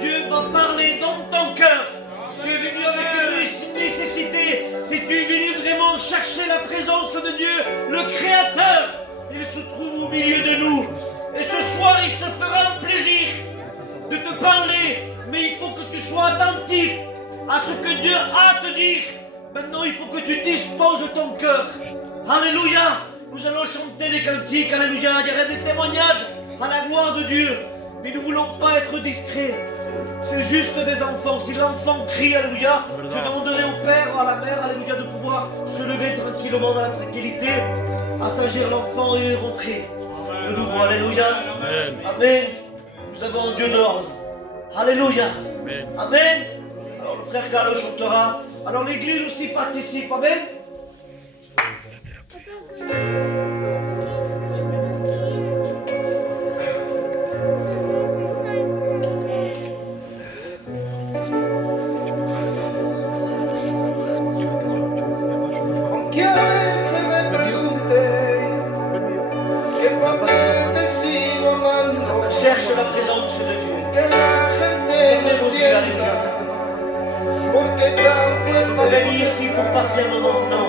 Dieu va parler dans ton cœur. Si tu es venu avec une nécessité, si tu es venu vraiment chercher la présence de Dieu, le Créateur, il se trouve au milieu de nous. Et ce soir, il se fera un plaisir de te parler, mais il faut que tu sois attentif à ce que Dieu a à te dire. Maintenant, il faut que tu disposes ton cœur. Alléluia. Nous allons chanter des cantiques, alléluia. Il y aura des témoignages à la gloire de Dieu. Mais nous ne voulons pas être discrets. C'est juste des enfants. Si l'enfant crie, alléluia, je demanderai au père, à la mère, alléluia, de pouvoir se lever tranquillement dans la tranquillité, assagir l'enfant et rentrer de nouveau, alléluia. Amen. Amen. Nous avons un Dieu d'ordre. Alléluia. Amen. Amen. Alors le frère Gallo chantera. Alors l'église aussi participe. Amen. Cherche la présence de Dieu. Aimez-vous aussi, alléluia. Vous venez ici pour passer un moment, non.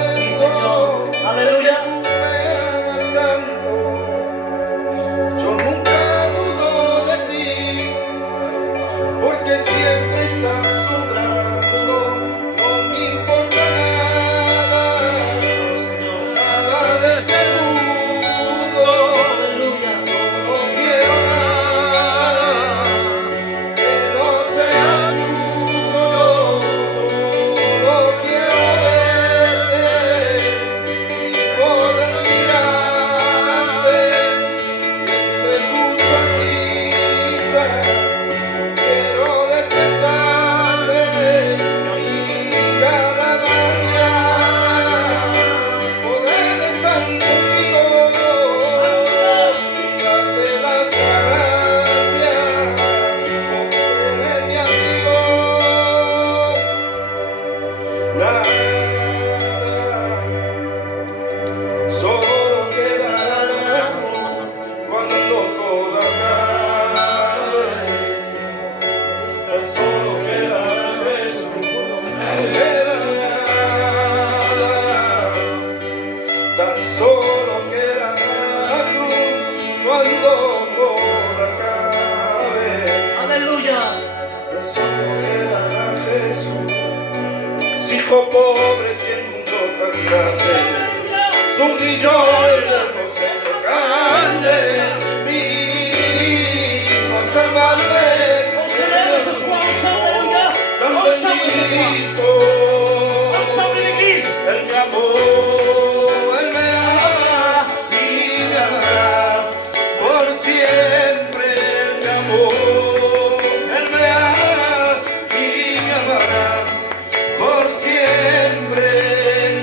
Si, Seigneur. Alléluia. Yo nunca dudo de ti, porque siempre estás sobrando. No me importa nada de este mundo. Yo no quiero nada que no sea tuyo. Solo quiero verte y poder mirarte. Entre tu sonrisa quiero despertarme y cada mañana poder estar contigo y darte las gracias porque eres mi amigo. Nada, solo quedará la cruz cuando todo acabe. Tan solo quedará Jesús, no queda nada. Tan solo quedará la cruz cuando todo acabe. Alléluia. Tan solo quedará Jesús. Si hijo pobre, si el mundo tan grande, son millones de procesos grandes, vino a salvarme. Célèbre ce soir ensemble, alléluia. Tan Ensemble ce soir. bendito, Ensemble l'église. Él me amó, Él me ama y me amará por siempre. Él me amó, Él me ama y me amará por siempre.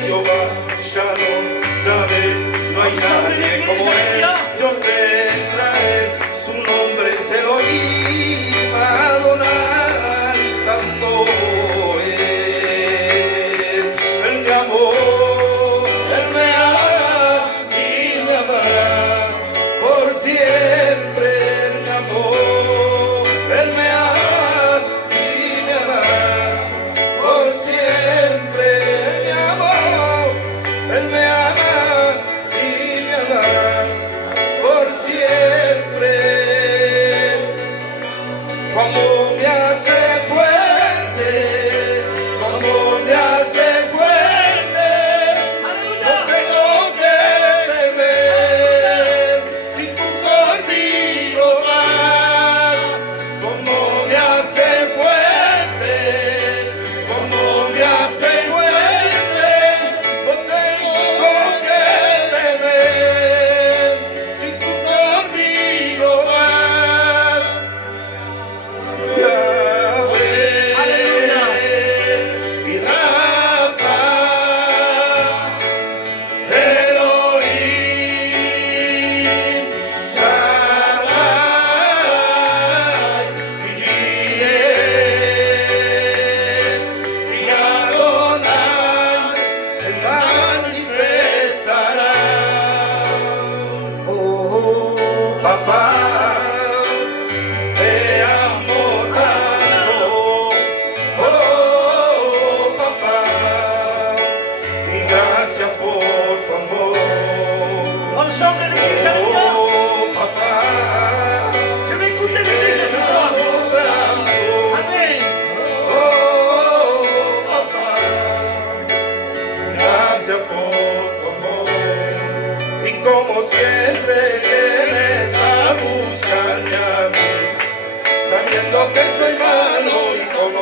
Jehová, Shalom, David, no hay nadie como Él. Dios de Israel, su nombre es Elohim, Adonai, Santo es. Él me amó,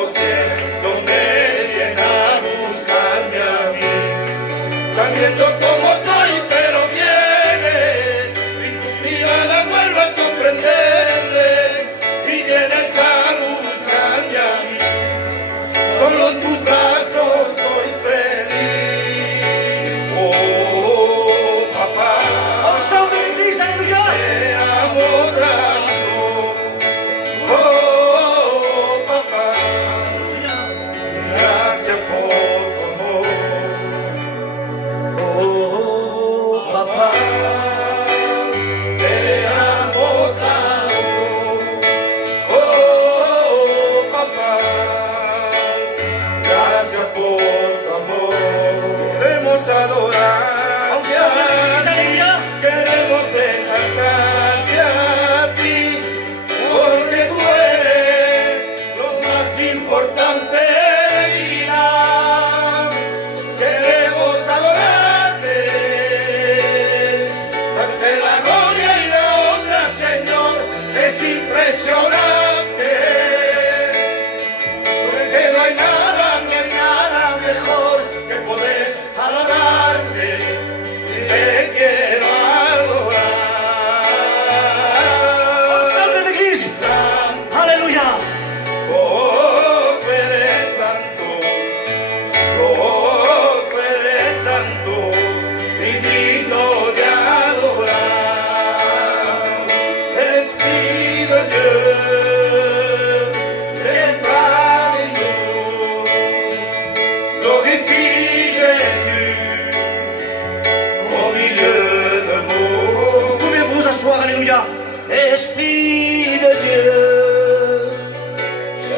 los cielos, donde viene a buscarme a mí. Sabiendo cómo soy, pero viene, y tu mirada vuelve a sorprenderle, y vienes a buscarme a mí. Solo en tus brazos soy feliz. Oh, papá. Ensemble l'église, alléluia. Te amo tanto. Oh, papá. Gracias por tu amor. Oh, papa. Te amo tanto. Oh, papá. Gracias por tu amor. Queremos adorar. Ensemble l'église, alléluia. Queremos exaltarte a ti, porque tú eres lo más importante de mi vida. Queremos adorarte, darte la gloria y la honra, Señor. Es impresionante, porque no hay nada mejor que poder adorarte. Te quiero adorar. Ensemble l'église. Santo, Alléluia. oh, tú eres santo. Oh, tú eres santo y digno de adorar. Esprit de Dieu, viens parmi nous. Glorifie Jésus au milieu de nous. Vous pouvez vous asseoir, alléluia. Esprit de Dieu,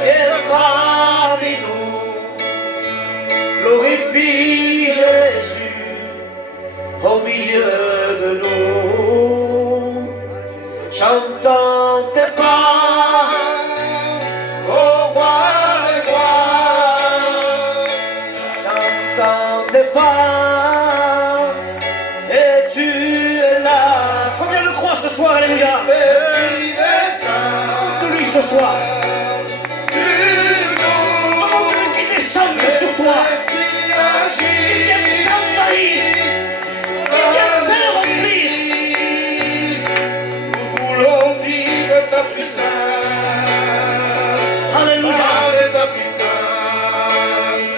viens parmi nous. Glorifie Jésus au milieu de nous. Chantons tes pas, ô roi des rois. Chantons tes pas. Et tu es là. Combien le croient ce soir, alléluia. Esprit descend De lui ce soir. sur nous. Comment qui descende sur toi. Esprit agit. Qui vient t'envahir. Qui vient te remplir. Nous voulons vivre ta puissance. Alléluia. Parle ta puissance.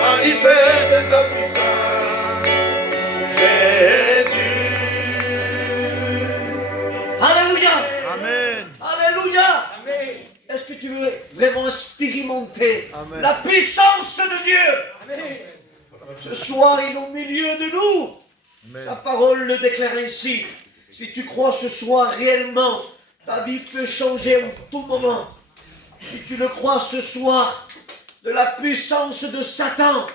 Manifeste ta puissance. Jésus. Alléluia. Amen. Alléluia. Est-ce que tu veux vraiment expérimenter la puissance de Dieu? Ce soir, il est au milieu de nous. Sa parole le déclare ainsi. Si tu crois ce soir réellement, ta vie peut changer en tout moment. Si tu le crois ce soir, de la puissance de Satan,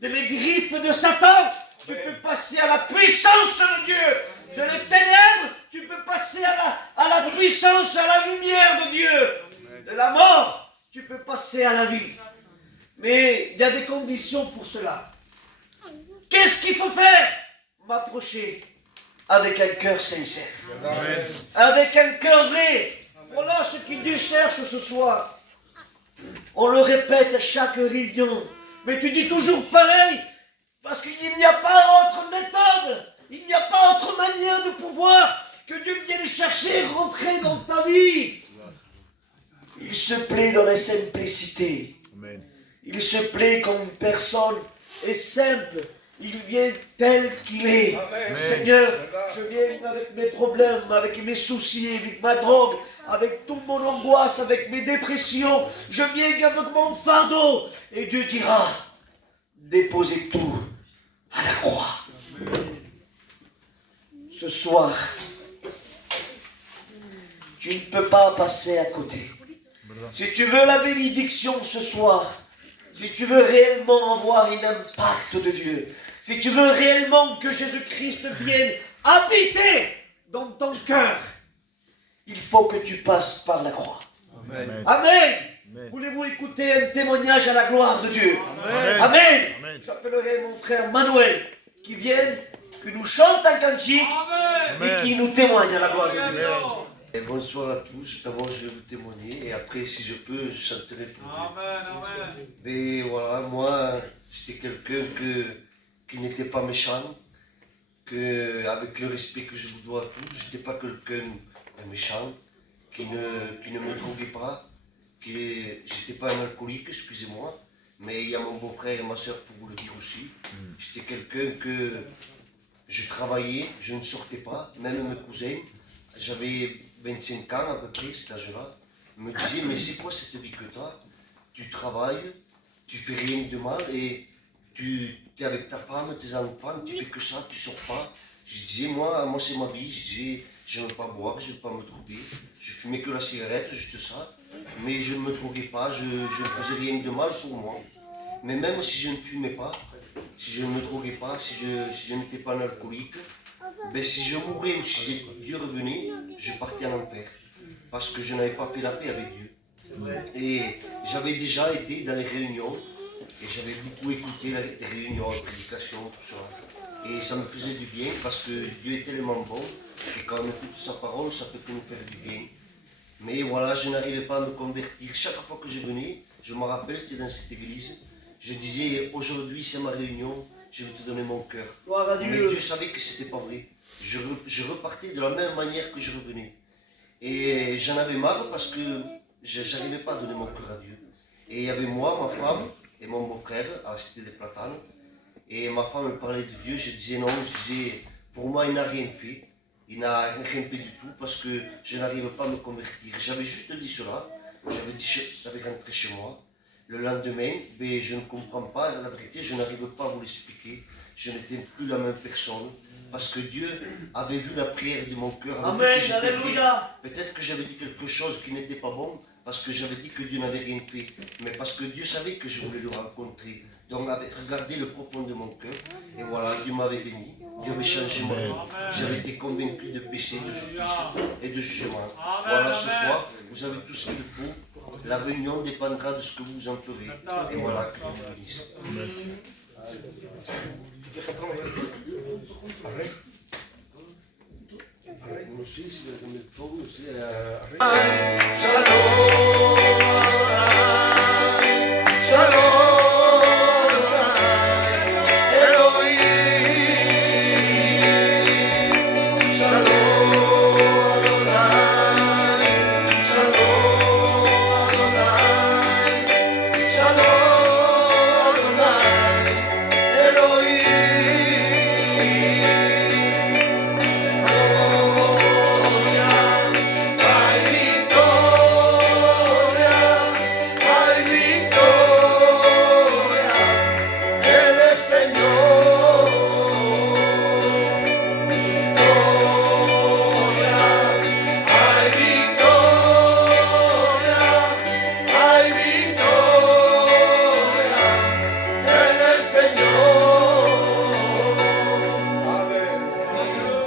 de les griffes de Satan, tu peux passer à la puissance de Dieu. De les ténèbres, tu peux passer à la puissance, à la lumière de Dieu. De la mort, tu peux passer à la vie. Mais il y a des conditions pour cela. Qu'est-ce qu'il faut faire? M'approcher avec un cœur sincère. Amen. Avec un cœur vrai. Voilà ce que Dieu cherche ce soir. On le répète à chaque réunion. Mais tu dis toujours pareil. Parce qu'il n'y a pas autre méthode. Il n'y a pas autre manière de pouvoir que Dieu vienne chercher, rentrer dans ta vie. Il se plaît dans la simplicité. Amen. Il se plaît quand une personne est simple. Il vient tel qu'il est. Amen. Seigneur, je viens avec mes problèmes, avec mes soucis, avec ma drogue, avec toute mon angoisse, avec mes dépressions. Je viens avec mon fardeau. Et Dieu dira, déposez tout à la croix. Ce soir, tu ne peux pas passer à côté. Si tu veux la bénédiction ce soir, si tu veux réellement avoir un impact de Dieu, si tu veux réellement que Jésus-Christ vienne habiter dans ton cœur, il faut que tu passes par la croix. Amen. Amen. Amen. Voulez-vous écouter un témoignage à la gloire de Dieu? Amen. Amen. Amen. J'appellerai mon frère Manuel qui vienne, qui nous chante un cantique et qui nous témoigne à la gloire de Dieu. Amen. Et bonsoir à tous. D'abord, je vais vous témoigner et après, si je peux, je chanterai pour vous. Amen. Mais voilà, moi, j'étais quelqu'un qui n'était pas méchant, avec le respect que je vous dois à tous, j'étais pas quelqu'un de méchant, qui ne me droguait pas, j'étais pas un alcoolique, excusez-moi, mais il y a mon beau-frère et ma soeur pour vous le dire aussi. J'étais quelqu'un que je travaillais, je ne sortais pas, même mes cousins, j'avais 25 ans à peu près, cet âge-là, me disaient, mais c'est quoi cette vie que tu as? Tu travailles, tu fais rien de mal et tu es avec ta femme, tes enfants, tu fais que ça, tu sors pas. Je disais, moi c'est ma vie, je disais, je n'aime pas boire, je n'aime pas me droguer, je fumais que la cigarette, juste ça, mais je ne me droguais pas, je ne faisais rien de mal pour moi. Mais même si je ne fumais pas, si je ne me droguais pas, si je n'étais pas un alcoolique, ben si je mourais ou si Dieu revenait, je partais en enfer. Parce que je n'avais pas fait la paix avec Dieu. Et j'avais déjà été dans les réunions, et j'avais beaucoup écouté les réunions, les prédications, tout ça. Et ça me faisait du bien parce que Dieu est tellement bon, et quand on écoute sa parole, ça peut que nous faire du bien. Mais voilà, je n'arrivais pas à me convertir. Chaque fois que je venais, je me rappelle, j'étais dans cette église, je disais, aujourd'hui c'est ma réunion, je vais te donner mon cœur. Gloire à Mais Dieu. Dieu savait que c'était pas vrai. Je repartais de la même manière que je revenais. Et j'en avais marre parce que je n'arrivais pas à donner mon cœur à Dieu. Et il y avait moi, ma femme et mon beau-frère à la Cité des Platanes. Et ma femme me parlait de Dieu, je disais non, je disais, pour moi il n'a rien fait. Il n'a rien fait du tout parce que je n'arrive pas à me convertir. J'avais juste dit cela, j'avais rentré chez moi. Le lendemain, mais je ne comprends pas, la vérité, je n'arrive pas à vous l'expliquer. Je n'étais plus la même personne. Parce que Dieu avait vu la prière de mon cœur. Amen, alléluia. Peut-être que j'avais dit quelque chose qui n'était pas bon, parce que j'avais dit que Dieu n'avait rien fait. Mais parce que Dieu savait que je voulais le rencontrer. Donc, regardez le profond de mon cœur. Et voilà, Dieu m'avait béni. Dieu avait changé ma vie. J'avais été convaincu de péché, de justice et de jugement. Voilà, ce soir, vous avez tout ce qu'il faut. La réunion dépendra de ce que vous en ferez. Et voilà, que Dieu vous bénisse.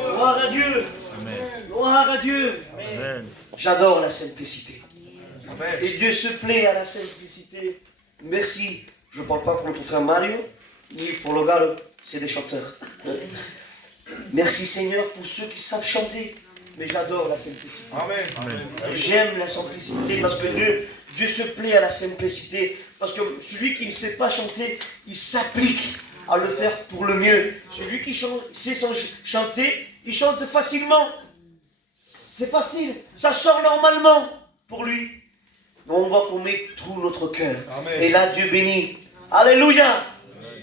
Gloire à Dieu. Gloire à Dieu. J'adore la simplicité. Et Dieu se plaît à la simplicité. Merci. Je ne parle pas pour notre frère Mario, ni pour le gars, c'est des chanteurs. Merci Seigneur pour ceux qui savent chanter. Mais j'adore la simplicité. J'aime la simplicité parce que Dieu se plaît à la simplicité. Parce que celui qui ne sait pas chanter, il s'applique à le faire pour le mieux. Celui qui sait chanter, il chante facilement. C'est facile, ça sort normalement pour lui. Mais on va qu'on met tout notre cœur. Et là, Dieu bénit. Alléluia.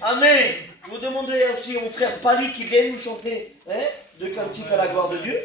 Amen. Je vous demanderai aussi à mon frère Pali qui vient nous chanter deux cantiques à la gloire de Dieu.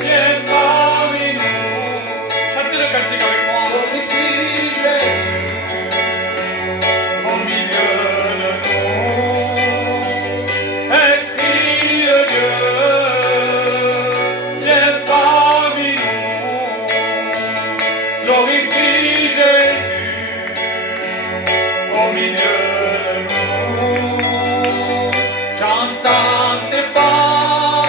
Bien parmi nous. Magnifie Jésus au milieu de nous. J'entends tes pas,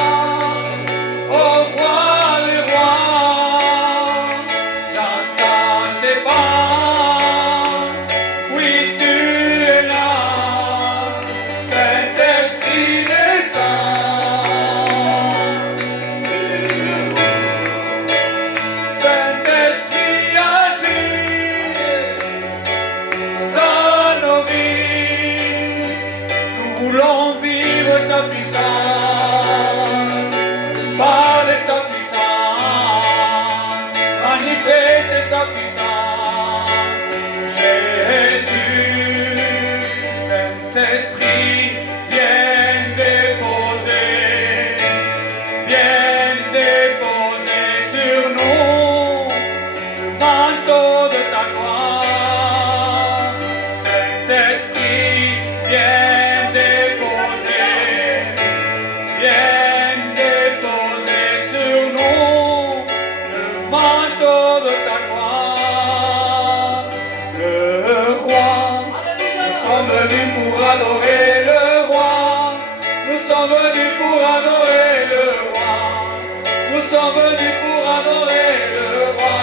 ô roi des rois. J'entends tes pas, oui tu es là. Saint-Esprit descend. Saint-Esprit agit dans nos vies. Nous voulons vivre ta puissance, parler ta puissance, manifester ta puissance. Jésus, Saint-Esprit, viens déposer sur nous le manteau de ta gloire. Saint-Esprit, viens déposer sur nous le manteau de ta gloire. Le roi, nous sommes venus pour adorer le roi. Nous sommes venus pour adorer le roi. Nous sommes venus pour adorer le roi.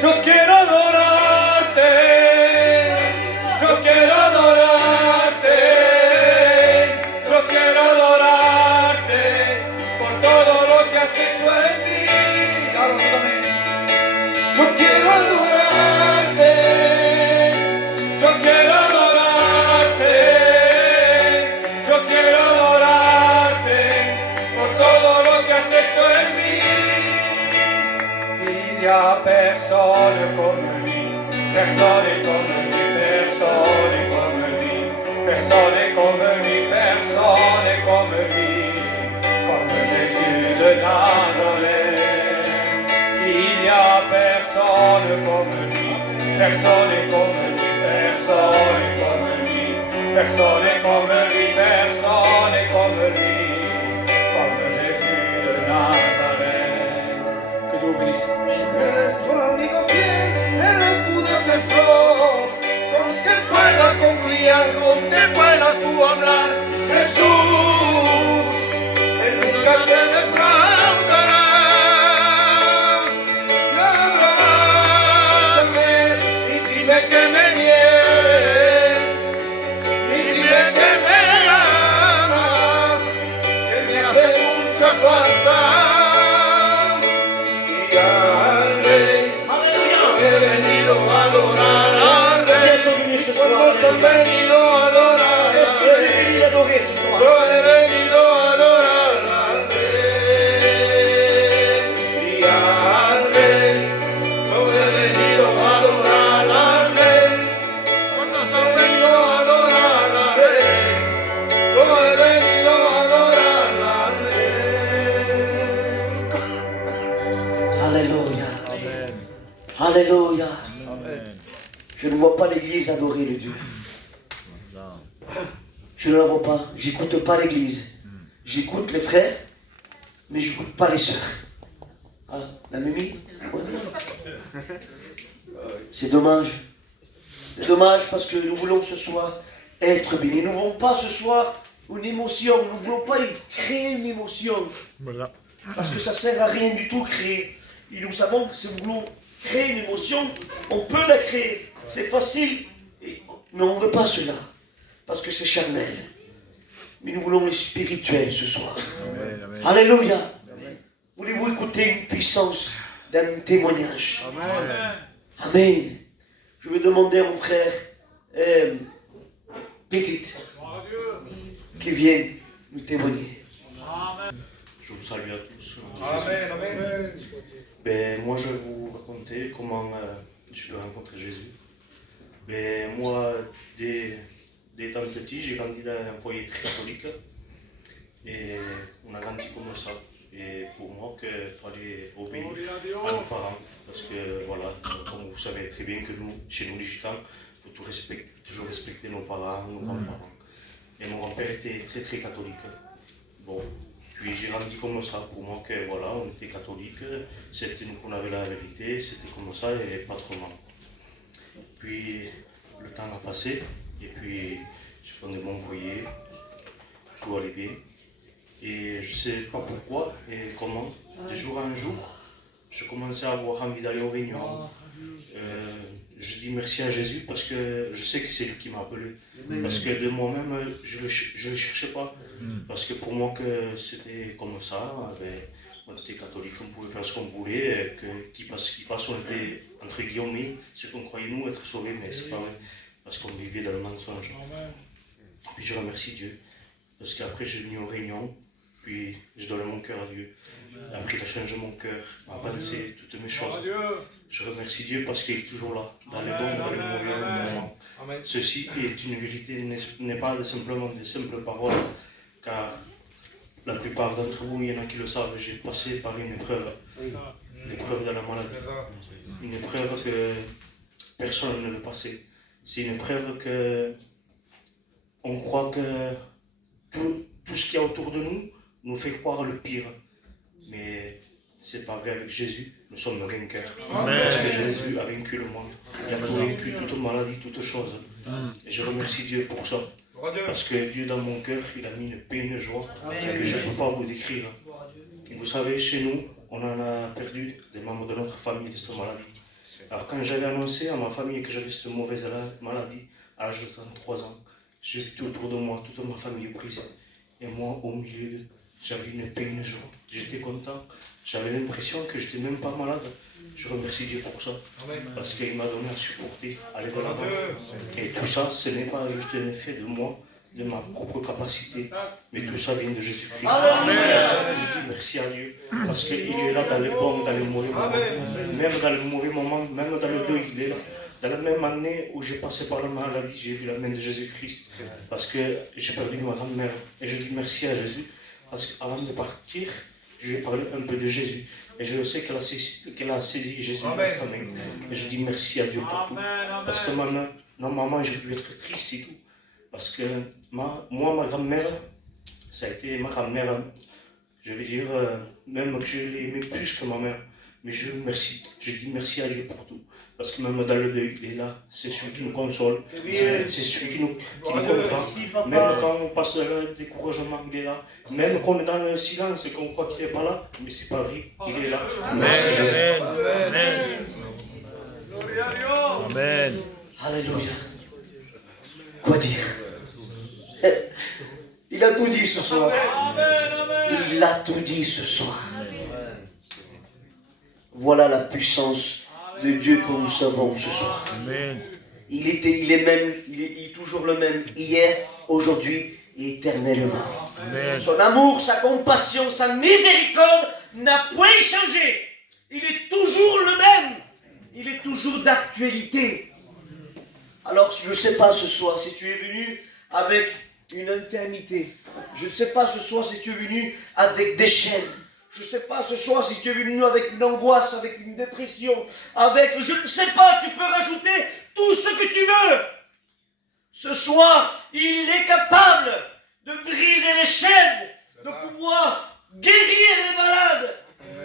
Yo quiero adorarte. Yo quiero adorarte. Yo quiero adorarte por todo lo que has hecho en mí. Ahora tú también. Yo quiero adorarte. Yo quiero adorarte. Yo quiero adorarte por todo lo que has hecho en mí. Il n'y a personne comme lui, personne comme lui, personne comme lui, personne comme lui, personne comme lui, comme Jésus de Nazareth. Il n'y a personne comme lui, personne comme lui, personne comme lui, personne comme lui, personne comme lui, comme Jésus de Nazareth. Que Dieu vous bénisse. Él es tu amigo fiel, Él es tu defensor, con que pueda confiar, con que pueda tú hablar. Jesús, Él nunca te defraudará. Y abrázame y dime que me quieres, y dime que me amas, que me hace mucha falta. Y al Rey he venido a adorar al Rey. Ils sont venus ce soir. Todos han venido a adorar Est-ce al que tu es Rey. venu l'adorer ce soir? Yo he venido a adorar al Rey. Y al Rey. Yo he venido a adorar al Rey. He venido a adorar al Rey. Yo he venido a adorar al Rey. Alléluia. Amen. Alléluia. Amen. Je ne vois pas l'église adorer le Dieu. Je ne la vois pas. J'écoute pas l'église. J'écoute les frères, mais j'écoute pas les sœurs. Ah, la Mimi? Ouais. C'est dommage. C'est dommage parce que nous voulons ce soir être bénis. Nous ne voulons pas ce soir une émotion. Nous ne voulons pas créer une émotion. Voilà. Parce que ça ne sert à rien du tout créer. Et nous savons que si nous voulons créer une émotion, on peut la créer. C'est facile. Mais on ne veut pas cela. Parce que c'est charnel. Mais nous voulons le spirituel ce soir. Amen. Amen. Alléluia. Voulez-vous écouter une puissance d'un témoignage? Amen. Amen. Je vais demander à mon frère Petite qui vienne nous témoigner. Je vous salue à tous. Amen, amen. Ben, moi, je vais vous raconter comment je peux rencontrer Jésus. Ben, moi, dès étant petit, j'ai grandi dans un foyer très catholique. Et on a grandi comme ça. Et pour moi, qu'il fallait obéir à nos parents. Parce que, voilà, comme vous savez très bien que nous, chez nous les gitans, il faut toujours respecter nos parents, nos grands-parents. Et mon grand-père était très très catholique. Bon, Puis j'ai grandi comme ça, pour moi que voilà, on était catholiques, c'était nous qu'on avait la vérité, c'était comme ça et pas autrement. Puis le temps a passé, et puis j'ai fondé mon foyer, tout allait bien. Et je sais pas pourquoi et comment, de jour en jour, je commençais à avoir envie d'aller aux réunions. Je dis merci à Jésus parce que je sais que c'est lui qui m'a appelé. Parce que de moi-même, je le cherchais pas. Parce que pour moi, que c'était comme ça, on était catholique, on pouvait faire ce qu'on voulait, qui passe, on était, entre guillemets, ce qu'on croyait nous être sauvés, mais c'est pas vrai. Parce qu'on vivait dans le mensonge. Puis je remercie Dieu. Parce qu'après, je suis venu aux réunions, puis je donnais mon cœur à Dieu. Après, il a changé mon cœur, ma pensée, toutes mes choses. Je remercie Dieu parce qu'il est toujours là, dans les bons, dans les mauvais moments. Ceci est une vérité, n'est pas simplement des simples paroles, car la plupart d'entre vous, il y en a qui le savent, j'ai passé par une épreuve de la maladie. Une épreuve que personne ne veut passer. C'est une épreuve que on croit que tout ce qu'il y a autour de nous fait croire le pire. Mais c'est pas vrai avec Jésus, nous sommes vainqueurs. Parce que Jésus a vaincu le monde. Il a tout vaincu, toute maladie, toute chose. Et je remercie Dieu pour ça. Parce que Dieu dans mon cœur, il a mis une paix, une joie que je ne peux pas vous décrire. Et vous savez, chez nous, on en a perdu des membres de notre famille de cette maladie. Alors quand j'avais annoncé à ma famille que j'avais cette mauvaise maladie, à l'âge de 33 ans, j'ai vu tout autour de moi, toute ma famille brisée. Et moi, au milieu d'eux, j'avais une paix, une joie. J'étais content. J'avais l'impression que je n'étais même pas malade. Je remercie Dieu pour ça. Parce qu'il m'a donné à supporter, à aller de l'avant. Et tout ça, ce n'est pas juste un effet de moi, de ma propre capacité, mais tout ça vient de Jésus-Christ. Je dis merci à Dieu. Parce qu'il est là dans les bons, dans les mauvais moments. Même dans les mauvais moments, même dans le deuil, il est là. Dans la même année où j'ai passé par la maladie, j'ai vu la main de Jésus-Christ. Parce que j'ai perdu ma grand-mère. Et je dis merci à Jésus. Parce qu'avant de partir, je lui ai parlé un peu de Jésus. Et je sais qu'elle a saisi Jésus dans sa main. Et je dis merci à Dieu pour tout. Parce que maman, j'ai dû être triste et tout. Parce que moi, ma grand-mère, ça a été ma grand-mère, je vais dire, même que je l'ai aimée plus que ma mère. Mais je dis merci à Dieu pour tout. Parce que même dans le deuil, il est là. C'est celui qui nous console. C'est celui qui nous comprend. Même quand on passe dans le découragement, il est là. Même quand on est dans le silence et qu'on croit qu'il n'est pas là, mais c'est pas vrai. Il est là. Merci Jésus. Amen. Alléluia. Quoi dire? Il a tout dit ce soir. Il a tout dit ce soir. Voilà la puissance de Dieu que nous servons ce soir. Amen. Il est toujours le même hier, aujourd'hui et éternellement. Amen. Son amour, sa compassion, sa miséricorde n'a point changé. Il est toujours le même. Il est toujours d'actualité. Alors, je ne sais pas ce soir si tu es venu avec une infirmité. Je ne sais pas ce soir si tu es venu avec des chaînes. Je ne sais pas ce soir si tu es venu avec une angoisse, avec une dépression, je ne sais pas, tu peux rajouter tout ce que tu veux. Ce soir, il est capable de briser les chaînes, de pouvoir guérir les malades.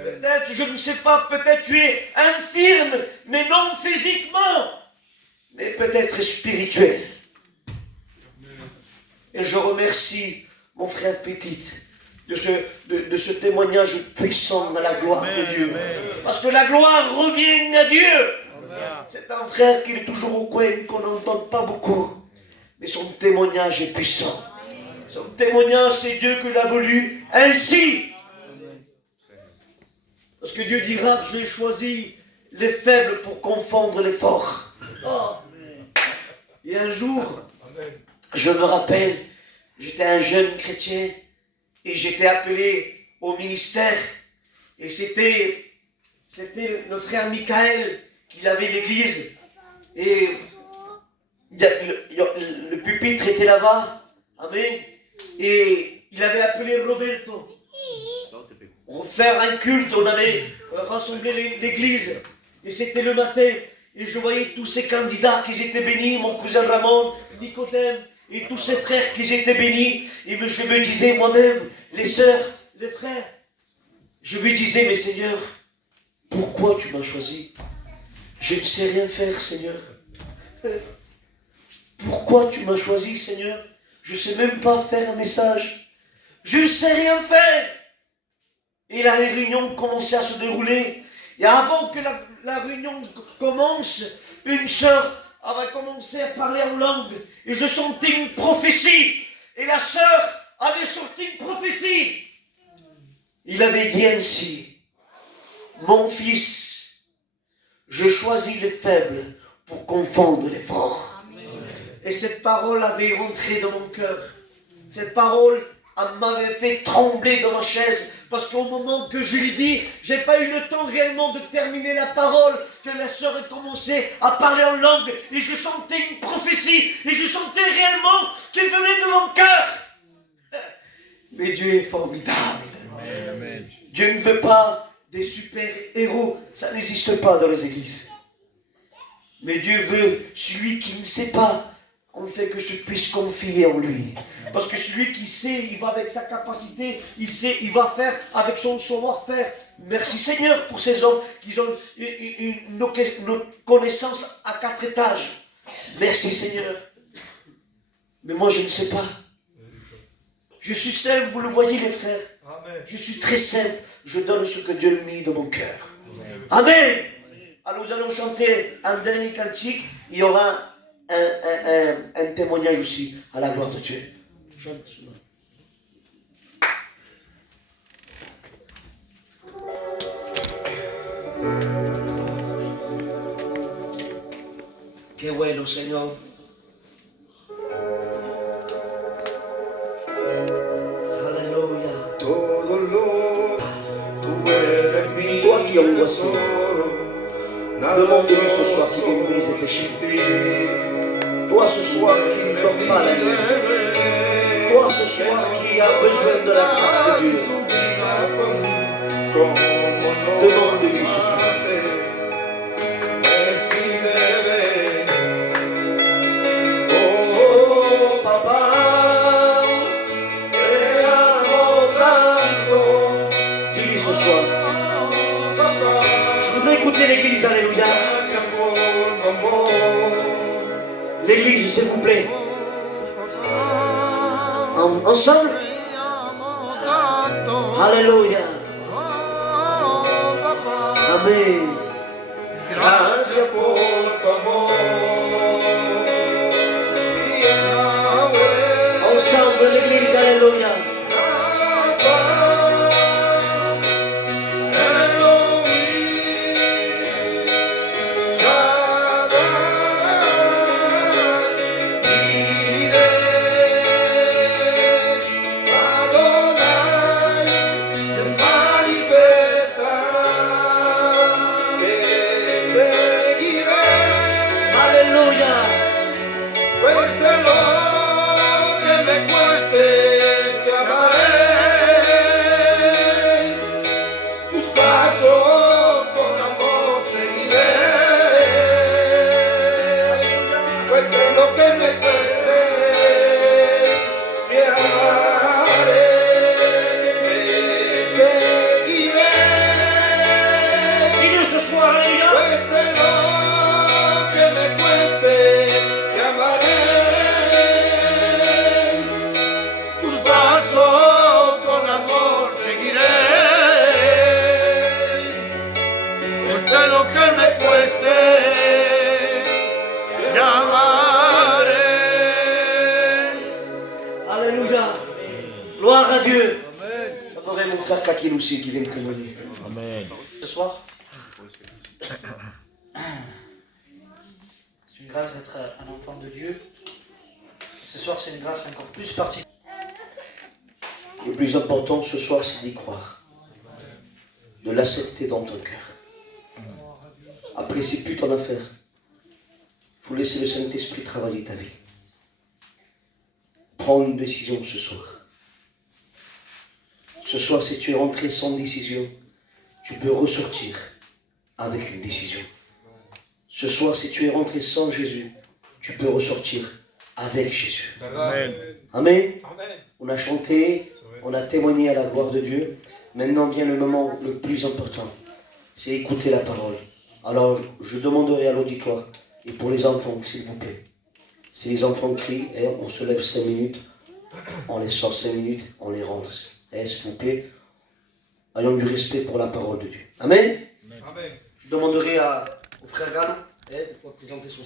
Peut-être, je ne sais pas, peut-être tu es infirme, mais non physiquement, mais peut-être spirituel. Et je remercie mon frère Petit de ce témoignage puissant dans la gloire de Dieu. Parce que la gloire revient à Dieu. C'est un frère qui est toujours au coin, qu'on n'entend pas beaucoup. Mais son témoignage est puissant. Son témoignage, c'est Dieu qui l'a voulu ainsi. Parce que Dieu dira que j'ai choisi les faibles pour confondre les forts. Oh. Et un jour, je me rappelle, j'étais un jeune chrétien et j'étais appelé au ministère. Et c'était le frère Michael qui avait l'église. Et le pupitre était là-bas. Amen. Et il avait appelé Roberto pour faire un culte. On avait rassemblé l'église. Et c'était le matin. Et je voyais tous ces candidats qui étaient bénis, mon cousin Ramon, Nicodème, et tous ces frères qui étaient bénis. Et je me disais moi-même, les sœurs, Les frères, je lui disais, mais Seigneur, pourquoi tu m'as choisi? Je ne sais rien faire, Seigneur. Pourquoi tu m'as choisi, Seigneur? Je ne sais même pas faire un message. Je ne sais rien faire. Et la réunion commençait à se dérouler. Et avant que la réunion commence, une sœur avait commencé à parler en langue. Et je sentais une prophétie. Et la sœur avait sorti une prophétie. Il avait dit ainsi, mon fils, je choisis les faibles pour confondre les forts. Et cette parole avait rentré dans mon cœur. Cette parole m'avait fait trembler dans ma chaise. Parce qu'au moment que je lui dis, j'ai pas eu le temps réellement de terminer la parole, que la sœur a commencé à parler en langue. Et je sentais une prophétie. Et je sentais réellement qu'elle venait de mon cœur. Mais Dieu est formidable. Amen. Dieu ne veut pas des super-héros. Ça n'existe pas dans les églises. Mais Dieu veut celui qui ne sait pas. On fait que je puisse confier en lui. Parce que celui qui sait, il va avec sa capacité, il sait, il va faire avec son savoir-faire. Merci Seigneur pour ces hommes qui ont une connaissance à 4 étages. Merci Seigneur. Mais moi je ne sais pas. Je suis simple, vous le voyez les frères. Amen. Je suis très simple. Je donne ce que Dieu a mis dans mon cœur. Amen. Alors nous allons chanter un dernier cantique. Il y aura un témoignage aussi à la gloire de Dieu. Chante. Qué bueno, Señor. Aleluya. Todo lo tú eres mi Toi qui angoissé, tesoro, demande-lui ce soir qui bénisse tes chaînes. Toi ce soir qui ne dort pas la nuit. Toi ce soir qui a besoin de la grâce de Dieu. Demande-lui ce soir. Oh papa, te amo tanto. Dis-lui ce soir. Je voudrais écouter l'église, alléluia. L'église, s'il vous plaît. Ensemble. Alléluia. Amen. Gracias por tu amor, Yahweh. Ensemble, l'église, alléluia. Gloire à Dieu. J'adorerais mon frère Kakil aussi qui vient me témoigner. Amen. Ce soir, c'est une grâce d'être un enfant de Dieu. Ce soir, c'est une grâce encore plus particulière. Le plus important ce soir, c'est d'y croire. De l'accepter dans ton cœur. Apprécie plus ton affaire. Il faut laisser le Saint-Esprit travailler ta vie. Prends une décision ce soir. Ce soir, si tu es rentré sans décision, tu peux ressortir avec une décision. Ce soir, si tu es rentré sans Jésus, tu peux ressortir avec Jésus. Amen. Amen. On a chanté On a témoigné à la gloire de Dieu. Maintenant vient le moment le plus important. C'est écouter la parole. Alors, je demanderai à l'auditoire, et pour les enfants, s'il vous plaît. Si les enfants crient, on se lève 5 minutes, on les sort 5 minutes, on les rentre. S'il vous plaît, ayons du respect pour la parole de Dieu. Amen. Amen. Je demanderai au frère Gallo de pouvoir présenter son